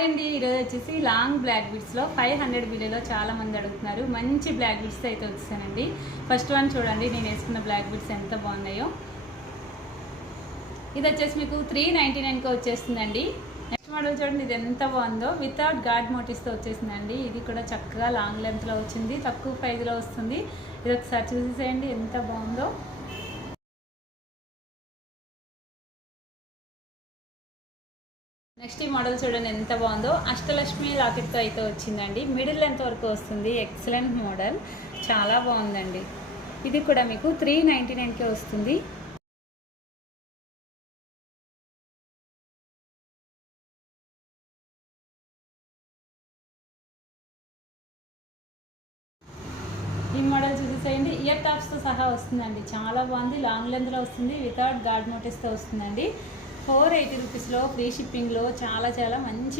Hi అండి, ఈరోజు వచ్చేసి లాంగ్ బ్లాక్ బీడ్స్లో 500 బిలోలో చాలా మంది అడుగుతున్నారు. మంచి బ్లాక్ బీడ్స్ అయితే వచ్చేసానండి. ఫస్ట్ వన్ చూడండి, నేను వేసుకున్న బ్లాక్ బీడ్స్ ఎంత బాగున్నాయో. ఇది వచ్చేసి మీకు 399కి వచ్చేస్తుందండి. నెక్స్ట్ మోడల్ చూడండి, ఇది ఎంత బాగుందో. వితౌట్ గాడ్ మోటివ్స్తో వచ్చేసిందండి. ఇది కూడా చక్కగా లాంగ్ లెంత్లో వచ్చింది, తక్కువ ప్రైజ్లో వస్తుంది. ఇది ఒకసారి చూసేసేయండి ఎంత బాగుందో. నెక్స్ట్ ఈ మోడల్ చూడండి ఎంత బాగుందో. అష్టలక్ష్మి లాకెట్తో అయితే వచ్చిందండి. మిడిల్ లెంత్ వరకు వస్తుంది. ఎక్సలెంట్ మోడల్, చాలా బాగుందండి. ఇది కూడా మీకు 399కే వస్తుంది. ఈ మోడల్ చూసేసేయండి. ఇయర్ టాప్స్తో సహా వస్తుందండి. చాలా బాగుంది. లాంగ్ లెంత్లో వస్తుంది. వితౌట్ గాడ్ మోటివ్స్తో వస్తుందండి. 480 రూపీస్లో ఫ్రీ షిప్పింగ్లో చాలా మంచి